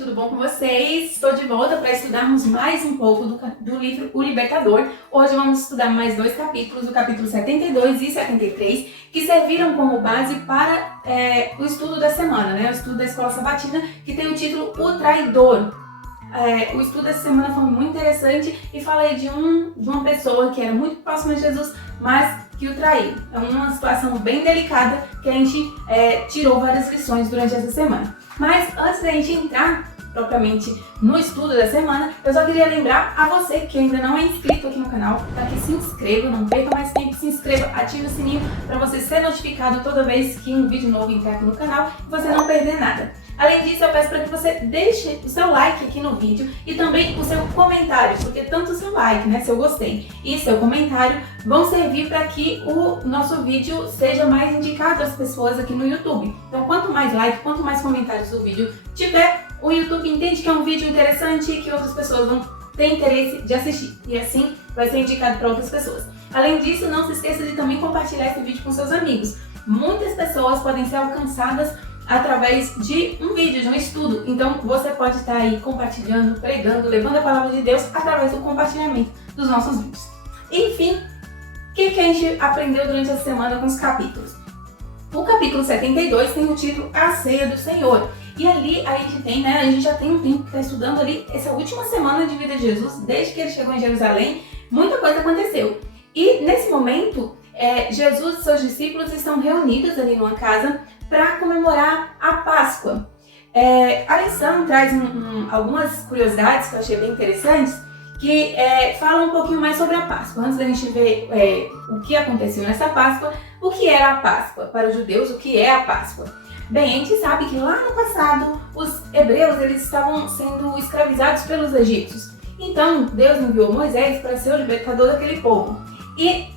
tudo bom com vocês? Estou de volta para estudarmos mais um pouco do livro O Libertador. Hoje vamos estudar mais dois capítulos, o capítulo 72 e 73, que serviram como base para o estudo da semana, né? O estudo da Escola Sabatina, que tem o título O Traidor. O estudo dessa semana foi muito interessante e falei de uma pessoa que era muito próxima de Jesus, mas que o traiu. É uma situação bem delicada que a gente tirou várias lições durante essa semana. Mas antes da gente entrar propriamente no estudo da semana, eu só queria lembrar a você que ainda não é inscrito aqui no canal, para que se inscreva, não perca mais tempo, se inscreva, ative o sininho para você ser notificado toda vez que um vídeo novo entrar aqui no canal e você não perder nada. Além disso, eu peço para que você deixe o seu like aqui no vídeo e também o seu comentário, porque tanto o seu like, né, seu gostei e seu comentário vão servir para que o nosso vídeo seja mais indicado às pessoas aqui no YouTube. Então, quanto mais like, quanto mais comentários o vídeo tiver, o YouTube entende que é um vídeo interessante e que outras pessoas vão ter interesse de assistir. E assim vai ser indicado para outras pessoas. Além disso, não se esqueça de também compartilhar esse vídeo com seus amigos. Muitas pessoas podem ser alcançadas através de um vídeo, de um estudo. Então você pode estar aí compartilhando, pregando, levando a palavra de Deus através do compartilhamento dos nossos vídeos. Enfim, o que a gente aprendeu durante a semana com os capítulos? O capítulo 72 tem o título A Ceia do Senhor. E ali a gente tem, né, a gente já tem um tempo que está estudando ali essa última semana de vida de Jesus, desde que ele chegou em Jerusalém, muita coisa aconteceu. E nesse momento, Jesus e seus discípulos estão reunidos ali numa casa para comemorar a Páscoa. A lição traz algumas curiosidades que eu achei bem interessantes, que falam um pouquinho mais sobre a Páscoa. Antes da gente ver o que aconteceu nessa Páscoa, o que era a Páscoa para os judeus, o que é a Páscoa. Bem, a gente sabe que lá no passado, os hebreus eles estavam sendo escravizados pelos egípcios. Então, Deus enviou Moisés para ser o libertador daquele povo. E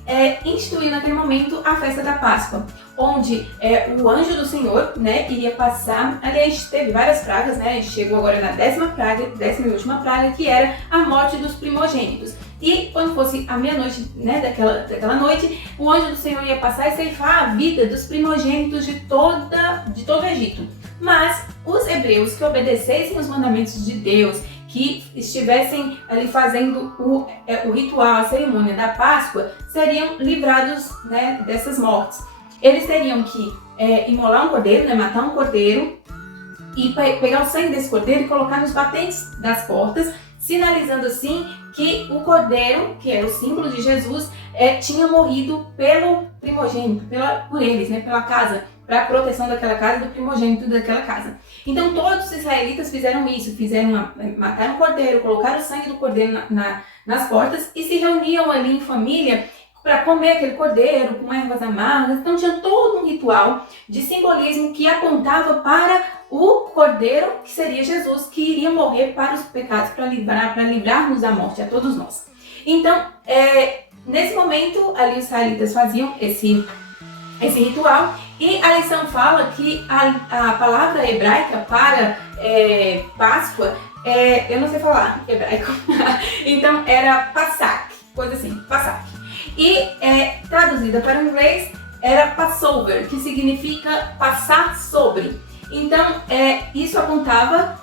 instituiu naquele momento a festa da Páscoa, onde o anjo do Senhor, né, iria passar. Aliás, teve várias pragas, né? A gente chegou agora na 10ª praga, 10ª e última praga, que era a morte dos primogênitos. E quando fosse a meia-noite, né, daquela noite, o anjo do Senhor ia passar e ceifar a vida dos primogênitos de todo o Egito. Mas os hebreus que obedecessem os mandamentos de Deus, que estivessem ali fazendo o ritual, a cerimônia da Páscoa, seriam livrados, né, dessas mortes. Eles teriam que imolar um cordeiro, né, matar um cordeiro, e pegar o sangue desse cordeiro e colocar nos batentes das portas, sinalizando assim que o cordeiro, que era o símbolo de Jesus, tinha morrido pelo primogênito, por eles, né, pela casa, para a proteção daquela casa, do primogênito daquela casa. Então todos os israelitas fizeram isso, mataram o cordeiro, colocaram o sangue do cordeiro nas portas e se reuniam ali em família para comer aquele cordeiro com ervas amargas. Então tinha todo um ritual de simbolismo que apontava para o cordeiro, que seria Jesus, que iria morrer para os pecados, para livrar-nos da morte, a todos nós. Então, nesse momento, ali os israelitas faziam esse ritual, e a lição fala que a palavra hebraica para Páscoa, eu não sei falar hebraico, então era Pasach, coisa assim, Pasach. E traduzida para o inglês era Passover, que significa passar sobre. Então isso apontava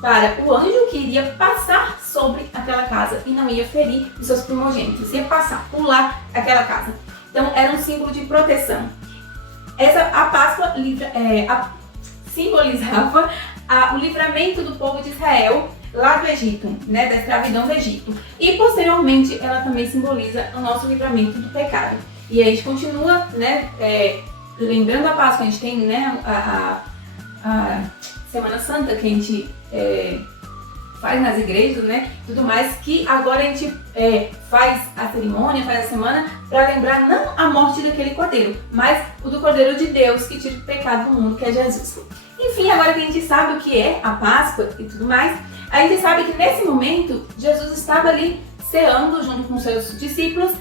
para o anjo que iria passar sobre aquela casa e não ia ferir os seus primogênitos, ia passar, pular aquela casa. Então era um símbolo de proteção. A Páscoa simbolizava o livramento do povo de Israel lá do Egito, né, da escravidão do Egito. E posteriormente ela também simboliza o nosso livramento do pecado. E a gente continua, né, lembrando a Páscoa, a gente tem, né, a Semana Santa que a gente faz nas igrejas, né, tudo mais, que agora a gente faz a cerimônia, faz a semana para lembrar não a morte daquele cordeiro, mas o do Cordeiro de Deus que tira o pecado do mundo, que é Jesus. Enfim, agora que a gente sabe o que é a Páscoa e tudo mais, a gente sabe que nesse momento Jesus estava ali ceando junto com seus discípulos,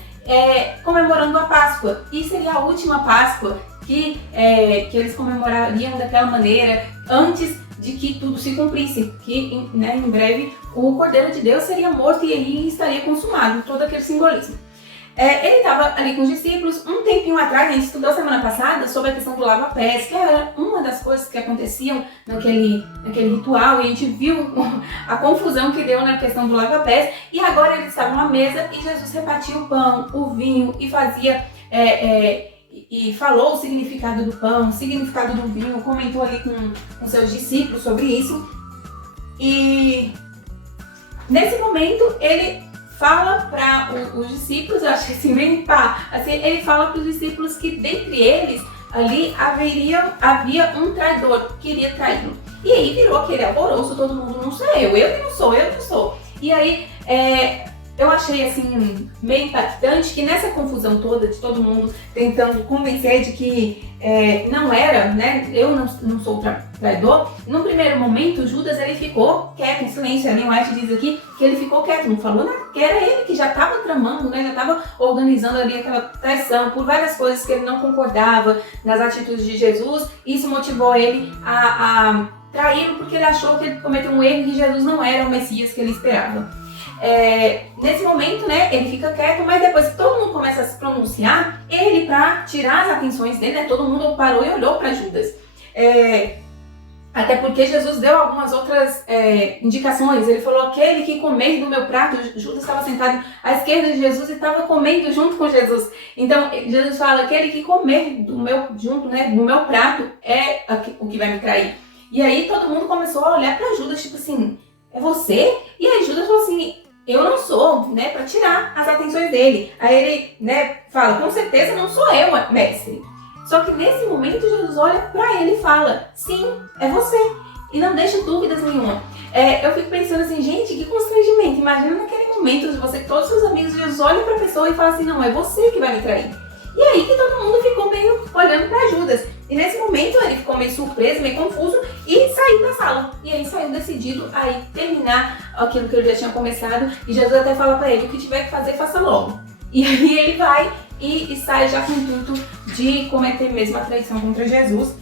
comemorando a Páscoa, e seria a última Páscoa que eles comemorariam daquela maneira antes de que tudo se cumprisse, que, né, em breve o Cordeiro de Deus seria morto e aí estaria consumado todo aquele simbolismo. Ele estava ali com os discípulos. Um tempinho atrás, a gente estudou semana passada sobre a questão do lava-pés, que era uma das coisas que aconteciam naquele ritual, e a gente viu a confusão que deu na questão do lava-pés. E agora eles estavam à mesa e Jesus repartia o pão, o vinho e fazia... e falou o significado do pão, o significado do vinho, comentou ali com seus discípulos sobre isso. E nesse momento ele fala para os discípulos, eu acho que assim, bem pá, assim, ele fala para os discípulos que dentre eles ali havia um traidor que iria traí-lo. E aí virou aquele alvoroço, todo mundo, não sou eu que não sou. E aí eu achei assim meio impactante que nessa confusão toda de todo mundo tentando convencer de que não era, né, eu não sou traidor, num primeiro momento Judas ele ficou quieto, em silêncio. A Ellen White diz aqui que ele ficou quieto, não falou nada, que era ele que já estava tramando, né, já estava organizando ali aquela traição por várias coisas que ele não concordava nas atitudes de Jesus. Isso motivou ele a traí-lo porque ele achou que ele cometeu um erro e que Jesus não era o Messias que ele esperava. Nesse momento, né, ele fica quieto, mas depois que todo mundo começa a se pronunciar, ele, para tirar as atenções dele, né, todo mundo parou e olhou para Judas. Até porque Jesus deu algumas outras indicações. Ele falou: aquele que comer do meu prato. Judas estava sentado à esquerda de Jesus e estava comendo junto com Jesus. Então Jesus fala: aquele que comer do meu prato é o que vai me trair. E aí todo mundo começou a olhar para Judas, tipo assim, é você? E aí Judas falou assim: eu não sou, né, para tirar as atenções dele. Aí ele, né, fala: com certeza não sou eu, mestre. Só que nesse momento Jesus olha para ele e fala: sim, é você. E não deixa dúvidas nenhuma. Eu fico pensando assim, gente, que constrangimento. Imagina naquele momento de você, todos os seus amigos, Jesus olha para a pessoa e fala assim: não, é você que vai me trair. E aí que todo mundo ficou meio olhando para Judas. E nesse momento ele ficou meio surpreso, meio confuso e saiu da sala. E aí saiu decidido a terminar aquilo que ele já tinha começado. E Jesus até fala para ele: o que tiver que fazer, faça logo. E aí ele vai e sai já com o intuito de cometer mesmo a traição contra Jesus.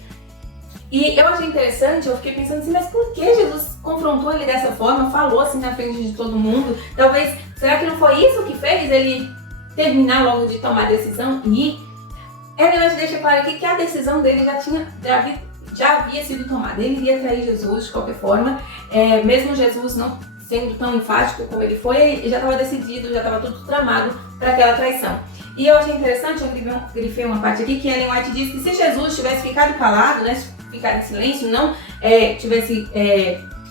E eu achei interessante, eu fiquei pensando assim, mas por que Jesus confrontou ele dessa forma, falou assim na frente de todo mundo? Talvez, será que não foi isso que fez ele terminar logo de tomar a decisão e ir? Ele deixa claro aqui que a decisão dele já havia sido tomada. Ele iria trair Jesus de qualquer forma, mesmo Jesus não sendo tão enfático como ele foi, ele já estava decidido, já estava tudo tramado para aquela traição. E eu achei interessante, eu grifei uma parte aqui, que Ellen White diz que se Jesus tivesse ficado calado, né, ficado em silêncio, não tivesse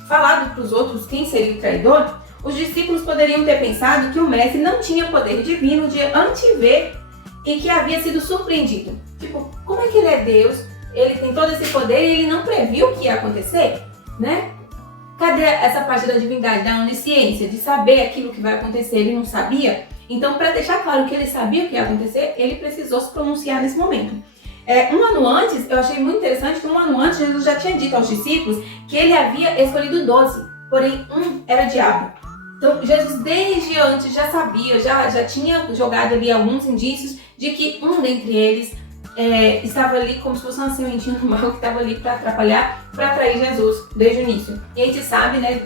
falado para os outros quem seria o traidor, os discípulos poderiam ter pensado que o mestre não tinha poder divino de antever e que havia sido surpreendido. Tipo, como é que ele é Deus, ele tem todo esse poder e ele não previu o que ia acontecer, né? Cadê essa parte da divindade, da onisciência, de saber aquilo que vai acontecer? Ele não sabia? Então, para deixar claro que ele sabia o que ia acontecer, ele precisou se pronunciar nesse momento. Um ano antes, eu achei muito interessante que um ano antes Jesus já tinha dito aos discípulos que ele havia escolhido 12, porém um era diabo. Então Jesus desde antes já sabia, já tinha jogado ali alguns indícios de que um dentre eles estava ali como se fosse uma sementinha do mal que estava ali para atrapalhar, para atrair Jesus desde o início. E a gente sabe, né,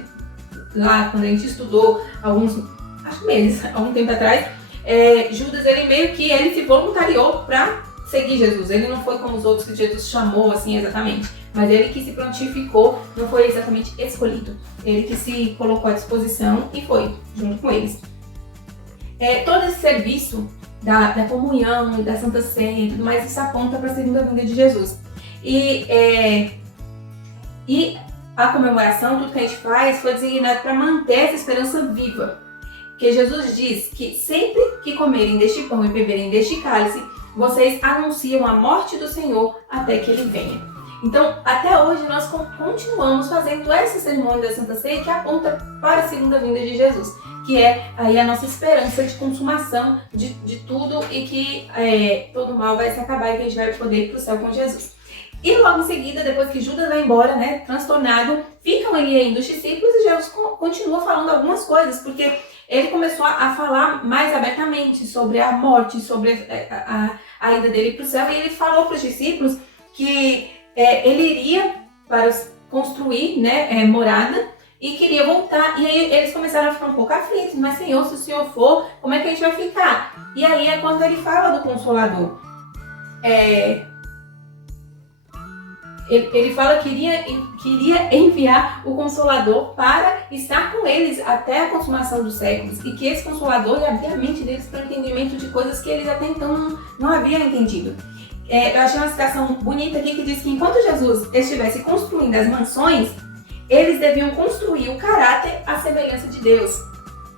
lá quando a gente estudou alguns meses, algum tempo atrás, Judas ele se voluntariou para seguir Jesus. Ele não foi como os outros que Jesus chamou assim exatamente, mas ele que se prontificou, não foi exatamente escolhido. Ele que se colocou à disposição e foi junto com eles. Todo esse serviço da comunhão, da Santa Ceia e tudo mais, isso aponta para a segunda vinda de Jesus. E a comemoração, tudo que a gente faz, foi designado para manter essa esperança viva. Porque Jesus diz que sempre que comerem deste pão e beberem deste cálice, vocês anunciam a morte do Senhor até que Ele venha. Então, até hoje, nós continuamos fazendo essa cerimônia da Santa Ceia que aponta para a segunda vinda de Jesus, que é aí a nossa esperança de consumação de tudo e que todo mal vai se acabar e que a gente vai poder ir para o céu com Jesus. E logo em seguida, depois que Judas vai embora, né, transtornado, ficam ali ainda os discípulos e Jesus continua falando algumas coisas, porque ele começou a falar mais abertamente sobre a morte, sobre a ida dele para o céu, e ele falou para os discípulos que ele iria para construir, né, morada e queria voltar. E aí eles começaram a ficar um pouco aflitos. Mas Senhor, se o Senhor for, como é que a gente vai ficar? E aí é quando ele fala do Consolador. Ele fala que queria enviar o Consolador para estar com eles até a consumação dos séculos. E que esse Consolador ia abrir a mente deles para o entendimento de coisas que eles até então não haviam entendido. Eu achei uma citação bonita aqui que diz que enquanto Jesus estivesse construindo as mansões, eles deviam construir o caráter à semelhança de Deus.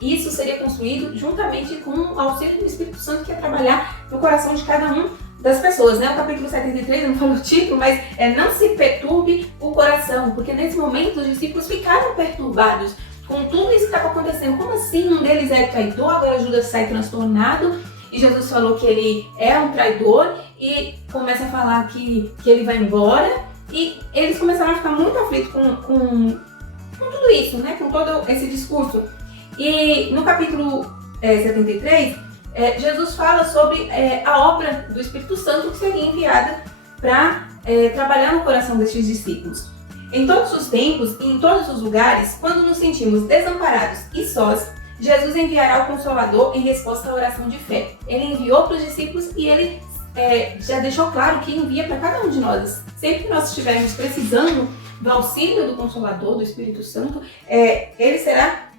Isso seria construído juntamente com o auxílio do Espírito Santo, que ia trabalhar no coração de cada um das pessoas, né? O capítulo 73, eu não falo o título, mas não se perturbe o coração, porque nesse momento os discípulos ficaram perturbados com tudo isso que estava acontecendo. Como assim? Um deles é traidor, agora Judas sai transtornado, e Jesus falou que ele é um traidor, e começa a falar que ele vai embora, e eles começaram a ficar muito aflitos com tudo isso, né? Com todo esse discurso. E no capítulo 73, Jesus fala sobre a obra do Espírito Santo que seria enviada para trabalhar no coração destes discípulos. Em todos os tempos e em todos os lugares, quando nos sentimos desamparados e sós, Jesus enviará o Consolador em resposta à oração de fé. Ele enviou para os discípulos e ele já deixou claro que envia para cada um de nós. Sempre que nós estivermos precisando do auxílio do Consolador, do Espírito Santo, ele será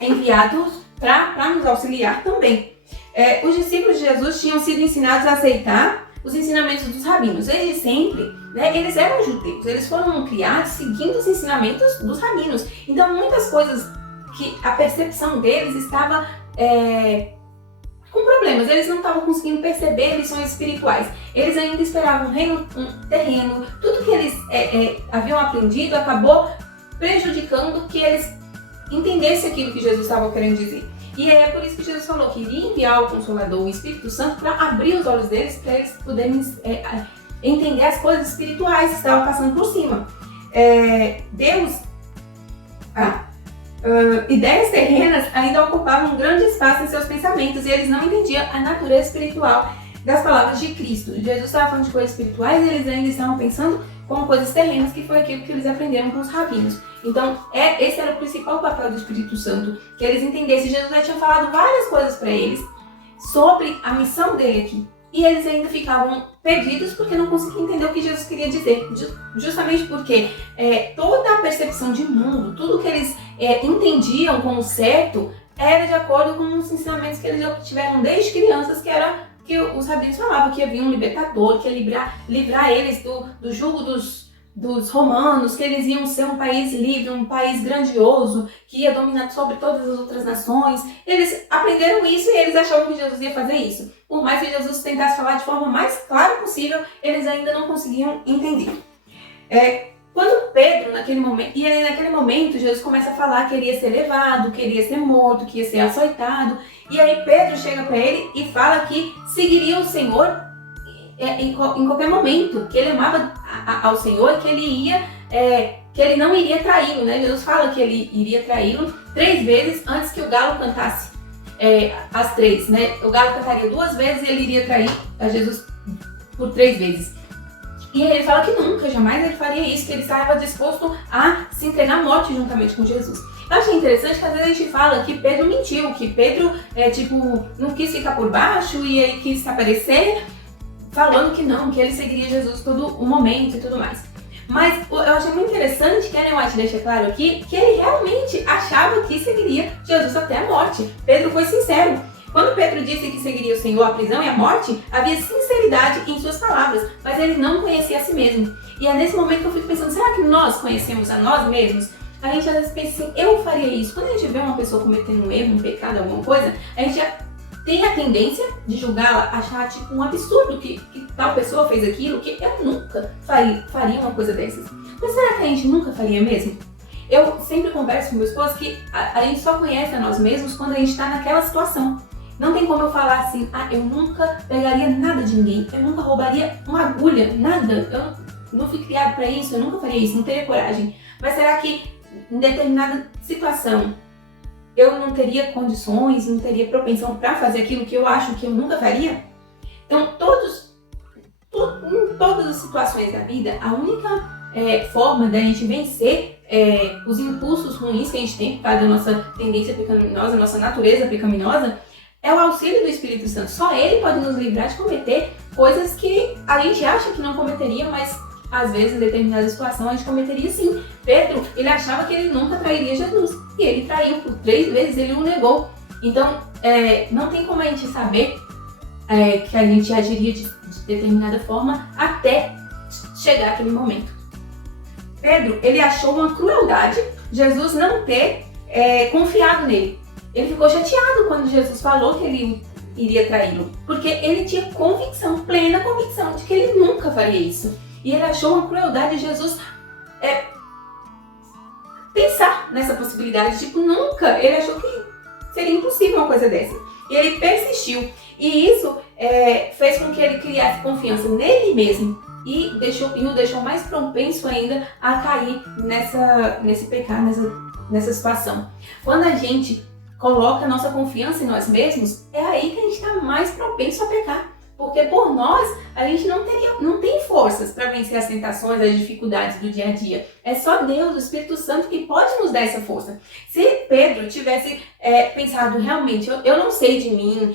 enviado para nos auxiliar também. Os discípulos de Jesus tinham sido ensinados a aceitar os ensinamentos dos rabinos. Desde sempre, né, eles eram judeus, eles foram criados seguindo os ensinamentos dos rabinos. Então, muitas coisas que a percepção deles estava com problemas, eles não estavam conseguindo perceber lições espirituais. Eles ainda esperavam um reino terreno. Tudo que eles haviam aprendido acabou prejudicando que eles entendessem aquilo que Jesus estava querendo dizer. E é por isso que Jesus falou que iria enviar o Consolador, o Espírito Santo, para abrir os olhos deles, para eles poderem entender as coisas espirituais que estavam passando por cima. Ideias terrenas ainda ocupavam um grande espaço em seus pensamentos e eles não entendiam a natureza espiritual das palavras de Cristo. Jesus estava falando de coisas espirituais e eles ainda estavam pensando como coisas terrenas, que foi aquilo que eles aprenderam com os rabinos. Então, esse era o principal papel do Espírito Santo, que eles entendessem. Jesus já tinha falado várias coisas para eles sobre a missão dele aqui. E eles ainda ficavam perdidos porque não conseguiam entender o que Jesus queria dizer. Justamente porque toda a percepção de mundo, tudo que eles entendiam como certo, era de acordo com os ensinamentos que eles obtiveram desde crianças, que era que os rabinos falavam que havia um libertador, que ia livrar eles do jugo dos romanos, que eles iam ser um país livre, um país grandioso, que ia dominar sobre todas as outras nações. Eles aprenderam isso e eles achavam que Jesus ia fazer isso. Por mais que Jesus tentasse falar de forma mais clara possível, eles ainda não conseguiam entender. Quando Pedro, naquele momento, Jesus começa a falar que ele ia ser levado, que ele ia ser morto, que ia ser açoitado. E aí Pedro chega para ele e fala que seguiria o Senhor em qualquer momento, que ele amava ao Senhor e que ele não iria traí-lo, né? Jesus fala que ele iria traí-lo 3 vezes antes que o galo cantasse as 3, né? O galo cantaria 2 vezes e ele iria trair a Jesus por 3 vezes. E ele fala que nunca, jamais ele faria isso, que ele estava disposto a se entregar à morte juntamente com Jesus. Eu achei interessante que às vezes a gente fala que Pedro mentiu, que Pedro não quis ficar por baixo e aí quis aparecer, falando que não, que ele seguiria Jesus todo o momento e tudo mais. Mas eu achei muito interessante que Ellen White deixa claro aqui que ele realmente achava que seguiria Jesus até a morte. Pedro foi sincero. Quando Pedro disse que seguiria o Senhor à prisão e à morte, havia sinceridade em suas palavras, mas ele não conhecia a si mesmo. E é nesse momento que eu fico pensando, será que nós conhecemos a nós mesmos? A gente às vezes pensa assim, eu faria isso. Quando a gente vê uma pessoa cometendo um erro, um pecado, alguma coisa, a gente já tem a tendência de julgá-la, achar tipo um absurdo que tal pessoa fez aquilo, que eu nunca faria uma coisa dessas. Mas será que a gente nunca faria mesmo? Eu sempre converso com meu esposo que a gente só conhece a nós mesmos quando a gente está naquela situação. Não tem como eu falar assim, eu nunca pegaria nada de ninguém, eu nunca roubaria uma agulha, nada, eu não fui criado para isso, eu nunca faria isso, não teria coragem. Mas será que em determinada situação eu não teria condições, não teria propensão para fazer aquilo que eu acho que eu nunca faria? Então, em todas as situações da vida, a única forma da gente vencer os impulsos ruins que a gente tem por causa da nossa tendência pecaminosa, nossa natureza pecaminosa, é o auxílio do Espírito Santo. Só Ele pode nos livrar de cometer coisas que a gente acha que não cometeria, mas às vezes em determinada situação a gente cometeria sim. Pedro, ele achava que ele nunca trairia Jesus, e ele traiu por 3 vezes, ele o negou. Então, não tem como a gente saber que a gente agiria de determinada forma até chegar aquele momento. Pedro, ele achou uma crueldade Jesus não ter confiado nele. Ele ficou chateado quando Jesus falou que ele iria traí-lo, porque ele tinha convicção, plena convicção, de que ele nunca faria isso. E ele achou uma crueldade de Jesus pensar nessa possibilidade, nunca. Ele achou que seria impossível uma coisa dessa. E ele persistiu. E isso fez com que ele criasse confiança nele mesmo e o deixou mais propenso ainda a cair nesse pecado, nessa situação. Quando a gente coloca a nossa confiança em nós mesmos, é aí que a gente está mais propenso a pecar. Porque por nós, a gente não tem forças para vencer as tentações, as dificuldades do dia a dia. É só Deus, o Espírito Santo, que pode nos dar essa força. Se Pedro tivesse pensado, realmente, eu não sei de mim,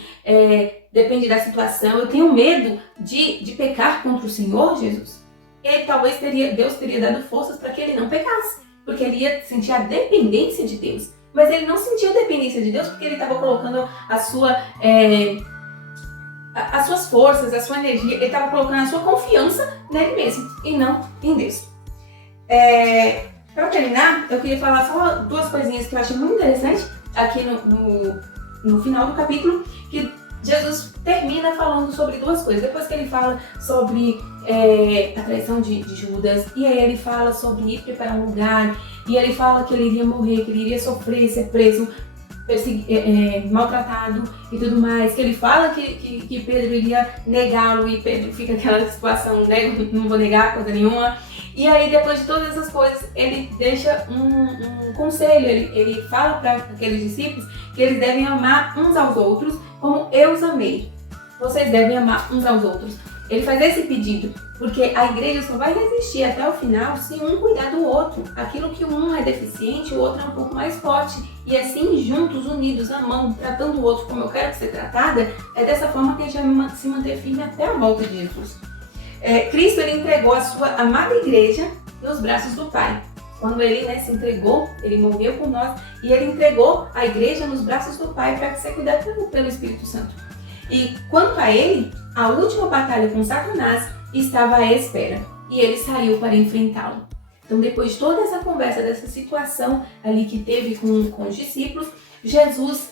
depende da situação, eu tenho medo de pecar contra o Senhor, Jesus, Deus teria dado forças para que ele não pecasse. Porque ele ia sentir a dependência de Deus. Mas ele não sentiu a dependência de Deus porque ele estava colocando as suas forças, a sua energia, ele estava colocando a sua confiança nele mesmo e não em Deus. Para terminar, eu queria falar só 2 coisinhas que eu achei muito interessante aqui no final do capítulo, que Jesus termina falando sobre 2 coisas. Depois que ele fala sobre a traição de Judas, e aí ele fala sobre ir preparar um lugar, e ele fala que ele iria morrer, que ele iria sofrer, ser preso, maltratado e tudo mais, que ele fala que Pedro iria negá-lo, e Pedro fica naquela situação, não vou negar coisa nenhuma. E aí, depois de todas essas coisas, ele deixa um conselho, ele fala para aqueles discípulos que eles devem amar uns aos outros como eu os amei. Vocês devem amar uns aos outros. Ele faz esse pedido, porque a igreja só vai resistir até o final se um cuidar do outro. Aquilo que um é deficiente, o outro é um pouco mais forte. E assim, juntos, unidos, amando, tratando o outro como eu quero ser tratada, é dessa forma que a gente vai se manter firme até a volta de Jesus. Cristo, ele entregou a sua amada igreja nos braços do Pai. Quando ele se entregou, ele morreu por nós, e ele entregou a igreja nos braços do Pai para ser cuidado pelo Espírito Santo. E quanto a ele, a última batalha com Satanás estava à espera, e ele saiu para enfrentá-lo. Então, depois de toda essa conversa, dessa situação ali que teve com os discípulos, Jesus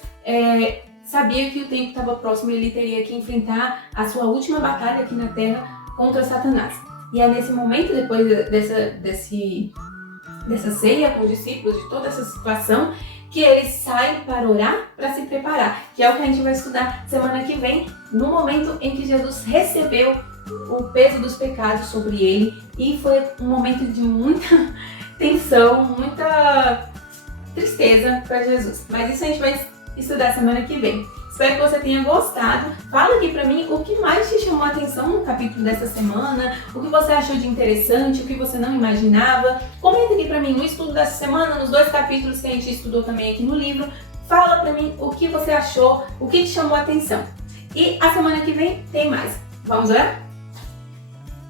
sabia que o tempo estava próximo e ele teria que enfrentar a sua última batalha aqui na Terra contra Satanás. E é nesse momento, depois dessa ceia com os discípulos, de toda essa situação, que ele sai para orar, para se preparar, que é o que a gente vai estudar semana que vem, no momento em que Jesus recebeu o peso dos pecados sobre ele, e foi um momento de muita tensão, muita tristeza para Jesus. Mas isso a gente vai estudar semana que vem. Espero que você tenha gostado. Fala aqui pra mim o que mais te chamou a atenção no capítulo dessa semana, o que você achou de interessante, o que você não imaginava. Comenta aqui pra mim no estudo dessa semana, nos 2 capítulos que a gente estudou também aqui no livro. Fala pra mim o que você achou, o que te chamou a atenção. E a semana que vem tem mais. Vamos orar?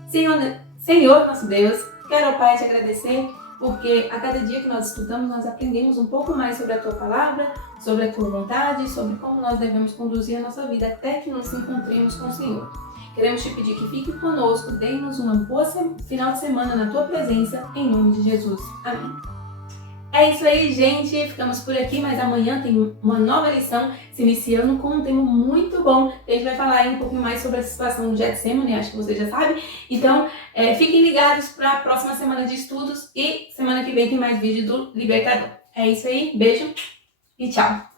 Senhor, nosso Deus, quero, Pai, te agradecer, porque a cada dia que nós estudamos, nós aprendemos um pouco mais sobre a Tua Palavra, sobre a Tua vontade, sobre como nós devemos conduzir a nossa vida até que nos encontremos com o Senhor. Queremos te pedir que fique conosco, dê-nos uma boa final de semana na Tua presença, em nome de Jesus. Amém. É isso aí, gente. Ficamos por aqui, mas amanhã tem uma nova lição se iniciando com um tema muito bom. A gente vai falar aí um pouquinho mais sobre a situação do Getsemane, acho que você já sabe. Então, fiquem ligados para a próxima semana de estudos, e semana que vem tem mais vídeo do Libertador. É isso aí, beijo e tchau!